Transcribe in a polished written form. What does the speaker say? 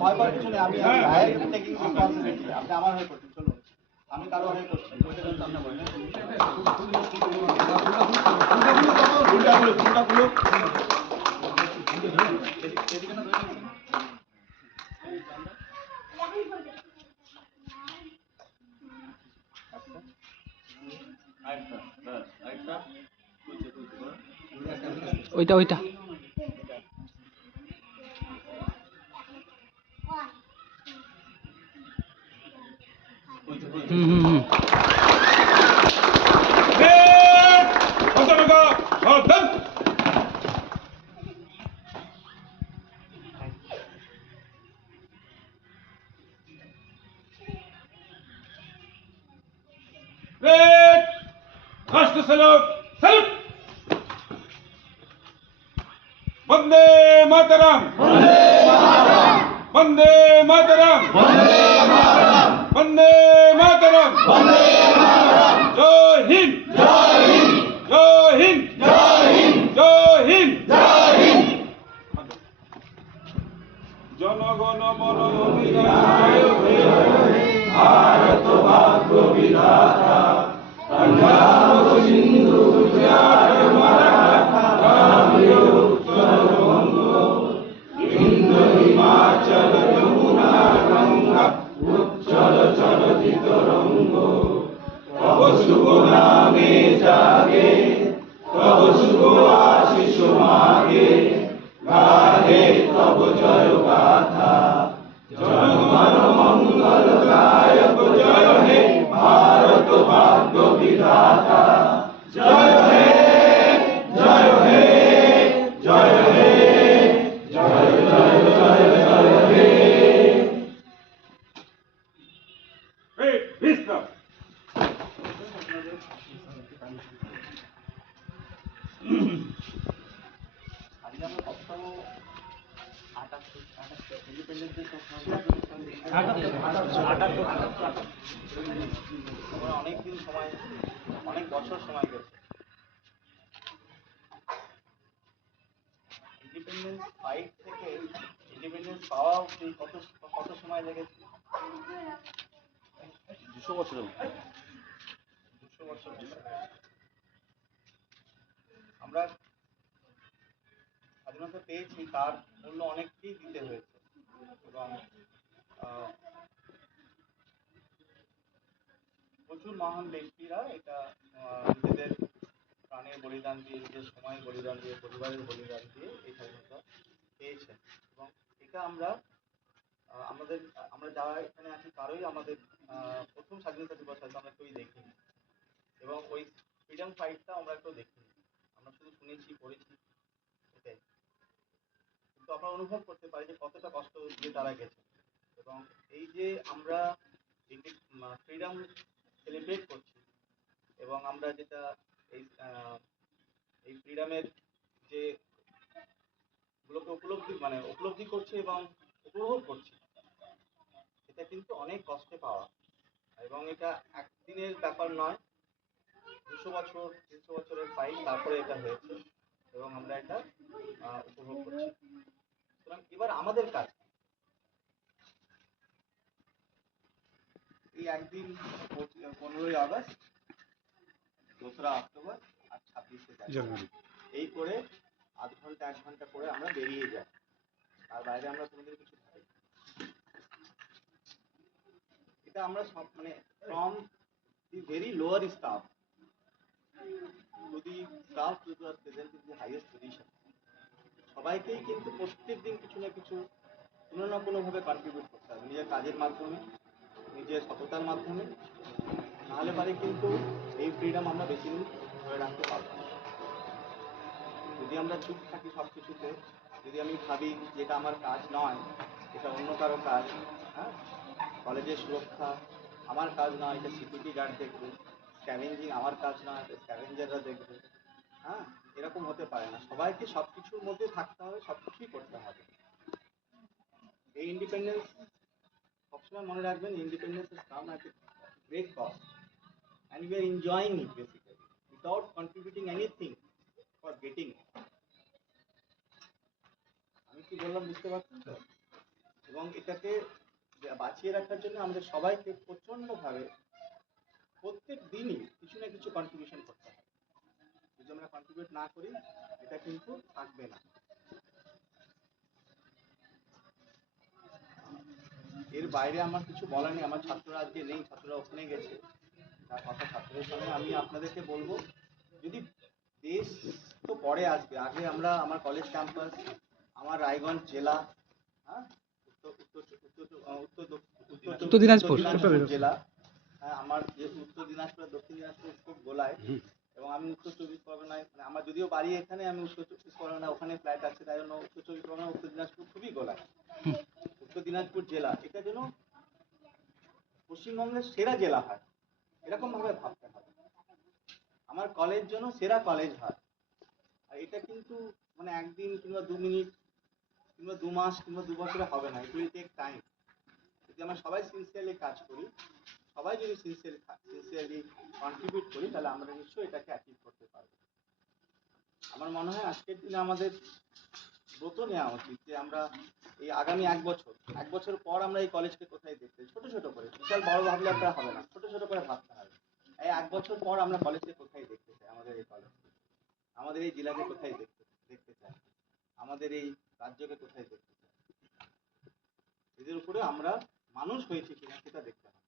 ভয় পাওয়ার কিছু নেই, আমি টেকিং রেসপন্সিবিলিটি, আপনি আমার হয়ে করছেন, চলুন আমি কারো হয়ে করছি। ওইটা ওইটা Raste Salute! Salute! Vande Mataram! Vande Mataram! Vande Mataram! Jai Hind! Jai Hind! Jai Hind! জনগণ মন অধিনায়ক হে ভারত ভাগ্য বিধাতা पंजाब सिंधु गुजरात मराठा कावेरी उत्कल बंग इंद्र हिमाचल यमुना गंगा उच्चल चलति तरंग तब शुभ नामे जागे तब शुभ आशीष मागे गाहे तब जय गाथा जनगण मंगल गायक जय हे भारत भाग्य विधाता जय हे जय हे जय हे जय जय जय जय हे Great wisdom. অনেকদিন সময়, অনেক বছর সময় গেছে। ইন্ডিপেন্ডেন্স ফাইট থেকে ইন্ডিপেন্ডেন্স পাওয়া অবধি কত সময় লেগেছে? 200 বছর। 200 বছর। আমরা স্বাধীনতা পেয়েছি, তার মূল্য অনেককেই দিতে হয়েছে এবং প্রচুর মহান ব্যক্তিরা এটা নিজেদের প্রাণের বলিদান দিয়ে, নিজের সময়ের বলিদান দিয়ে, পরিবারের বলিদান দিয়ে এই স্বাধীনতা পেয়েছেন এবং এটা আমরা যারা এখানে আছি কারোই আমাদের প্রথম স্বাধীনতা দিবস হয়তো আমরা কেউই দেখিনি এবং ওই ফ্রিডম ফাইটটা আমরা কেউ দেখিনি, আমরা শুধু শুনেছি, পড়েছি, এটাই। কিন্তু আমরা অনুভব করতে পারি যে কতটা কষ্ট দিয়ে তারা গেছে এবং এই যে আমরা ফ্রিডম সেলিব্রেট করছি এবং আমরা যেটা এই ফ্রিডমের যে গুলোকে উপলব্ধি করছি এবং উপভোগ করছি, এটা কিন্তু অনেক কষ্টে পাওয়া এবং এটা একদিনের ব্যাপার নয়, 200 বছর 300 বছরের ফাইট, তারপরে এটা হয়েছে এবং আমরা এটা উপভোগ করছি। সুতরাং এবার আমাদের কাজ এই একদিন 15ই আগস্ট, 2রা অক্টোবর আর 26শে জানুয়ারি এই করে আধ ঘন্টা 1 ঘন্টা করে আমরা বেরিয়ে যাই, তার বাইরে আমরা কোনোদিন কিছু ভাবি। এটা আমরা সব from the very lower staff to the staff to the present in the highest position, সবাইকেই কিন্তু প্রত্যেক দিন কিছু না কিছু কোনো না কোনোভাবে কন্ট্রিবিউট করতে হবে নিজের কাজের মাধ্যমে, নিজের সততার মাধ্যমে, নাহলে পারে কিন্তু এই ফ্রিডম আমরা বেশি দিন ধরে রাখতে পারবো না। যদি আমরা চুপ থাকি সব কিছুতে, যদি আমি ভাবি যে এটা আমার কাজ নয়, এটা অন্য কারো কাজ, হ্যাঁ, কলেজের সুরক্ষা আমার কাজ নয়, এটা সিকিউরিটি গার্ড দেখবে, স্ক্যাভেঞ্জিং আমার কাজ নয়, এটা স্ক্যাভেঞ্জাররা দেখবে, হ্যাঁ, এরকম হতে পারে না। সবাইকে সব কিছুর মধ্যে থাকতে হবে, সব কিছুই করতে হবে। এই ইন্ডিপেন্ডেন্স সবসময় মনে রাখবেন, independence has come at a great cost and we are enjoying it basically without contributing anything for getting it. আমি কি বললাম বুঝতে পারছেন তো? এবং এটাকে বাঁচিয়ে রাখার জন্য আমাদের সবাইকে প্রচন্ডভাবে প্রত্যেক দিনই কিছু না কিছু কন্ট্রিবিউশন করতে হবে। যদি আমরা কন্ট্রিবিউট না করি এটা কিন্তু থাকবে না। এর বাইরে আমার কিছু বলার নেই। আমার ছাত্ররা আজকে নেই, ছাত্ররা ওখানে গেছে, তার কথা ছাত্রদের সামনে আমি আপনাদেরকে বলবো, যদি দেশ তো পরে আসবে, আগে আমরা আমার কলেজ ক্যাম্পাস, আমার রায়গঞ্জ জেলা, হ্যাঁ, উত্তর দিনাজপুর জেলা, হ্যাঁ, আমার যেহেতু উত্তর দিনাজপুর দক্ষিণ দিনাজপুর খুব গোলায়, এবং আমি উত্তর চব্বিশ পরগনায়, মানে আমার যদিও বাড়ি এখানে, আমি উত্তর চব্বিশ পরগনা ওখানে ফ্ল্যাট আছে, তাই জন্য উত্তর চব্বিশ পরগনা উত্তর দিনাজপুর খুবই গোলায়। উত্তর দিনাজপুর জেলা এটা যেন পশ্চিমবঙ্গের সেরা জেলা হয়, এরকম ভাবে ভাবতে হবে। আমার কলেজ যেন সেরা কলেজ হয়। আর এটা কিন্তু মানে একদিন কিংবা 2 মিনিট কিংবা 2 মাস কিংবা 2 বছরে হবে না, ইট উইল টেক টাইম। যদি আমরা সবাই সিনসিয়ারলি কাজ করি, সবাই যদি সিনসিয়ারলি কন্ট্রিবিউট করি, তাহলে আমরা নিশ্চয়ই এটাকে অ্যাচিভ করতে পারবো। আমার মনে হয় আজকের দিনে আমাদের ব্রত নেওয়া উচিত যে আমরা এই আগামী 1 বছর পর আমরা এই কলেজকে কোথায় দেখতে, ছোট ছোট করে, বিশাল বড় ভাবলে আপনারা হবে না, ছোট ছোট করে ভাবতে হবে। এই 1 বছর পর আমরা কলেজকে কোথায় দেখতে চাই, আমাদের এই কলেজ, আমাদের এই জেলাকে কোথায় দেখতে চাই, আমাদের এই রাজ্যকে কোথায় দেখতে চাই, এদের উপরে আমরা মানুষ হয়েছি কিনা সেটা দেখতে হবে।